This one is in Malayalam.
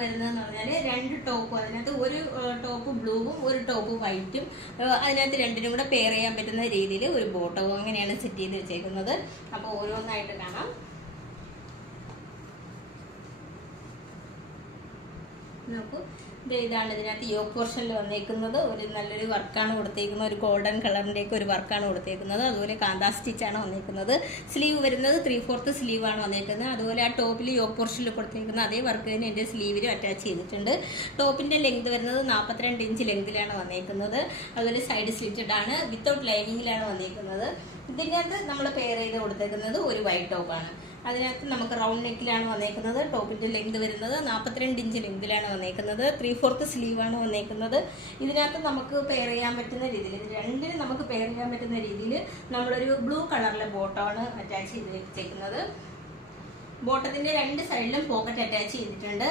വരുന്നതെന്ന് പറഞ്ഞാൽ 2 ടോപ്പും, അതിനകത്ത് ഒരു ടോപ്പ് ബ്ലൂവും ഒരു ടോപ്പ് വൈറ്റും, അതിനകത്ത് രണ്ടിനും കൂടെ പെയർ ചെയ്യാൻ പറ്റുന്ന രീതിയിൽ ഒരു ബോട്ടവും, അങ്ങനെയാണ് സെറ്റ് ചെയ്ത് വെച്ചേക്കുന്നത്. അപ്പോൾ ഓരോന്നായിട്ട് കാണാം. നോക്കൂ, ഇതാണ് ഇതിനകത്ത് യോക്ക് പോർഷനിൽ വന്നേക്കുന്നത്. ഒരു നല്ലൊരു വർക്കാണ് കൊടുത്തേക്കുന്നത്, ഒരു ഗോൾഡൻ കളറിൻ്റെ ഒക്കെ ഒരു വർക്കാണ് കൊടുത്തേക്കുന്നത്. അതുപോലെ കാന്താ സ്റ്റിച്ചാണ് വന്നേക്കുന്നത്. സ്ലീവ് വരുന്നത് 3/4 സ്ലീവാണ് വന്നേക്കുന്നത്. അതുപോലെ ആ ടോപ്പിൽ യോക്ക് പോർഷനിൽ കൊടുത്തേക്കുന്ന അതേ വർക്ക് തന്നെ എൻ്റെ സ്ലീവിലും അറ്റാച്ച് ചെയ്തിട്ടുണ്ട്. ടോപ്പിൻ്റെ ലെങ്ത് വരുന്നത് 42 ഇഞ്ച് ലെങ്തിലാണ് വന്നേക്കുന്നത്. അതുപോലെ സൈഡ് സ്ലിറ്റഡ് ആണ്, വിത്തൗട്ട് ലൈനിങ്ങിലാണ് വന്നേക്കുന്നത്. ഇതിനകത്ത് നമ്മൾ പെയർ ചെയ്ത് കൊടുത്തേക്കുന്നത് ഒരു വൈറ്റ് ടോപ്പാണ്. അതിനകത്ത് നമുക്ക് റൗണ്ട് നെക്കിലാണ് വന്നേക്കുന്നത്. ടോപ്പിൻ്റെ ലെങ്ത് വരുന്നത് 42 ഇഞ്ച് ലെങ്തിലാണ് വന്നേക്കുന്നത്. 3/4 സ്ലീവാണ് വന്നേക്കുന്നത്. ഇതിനകത്ത് നമുക്ക് പെയർ ചെയ്യാൻ പറ്റുന്ന രീതിയിൽ, രണ്ടിനും നമുക്ക് പെയർ ചെയ്യാൻ പറ്റുന്ന രീതിയിൽ നമ്മളൊരു ബ്ലൂ കളറിലെ ബോട്ടമാണ് അറ്റാച്ച് ചെയ്ത് വെച്ചേക്കുന്നത്. ബോട്ടത്തിൻ്റെ 2 സൈഡിലും പോക്കറ്റ് അറ്റാച്ച് ചെയ്തിട്ടുണ്ട്.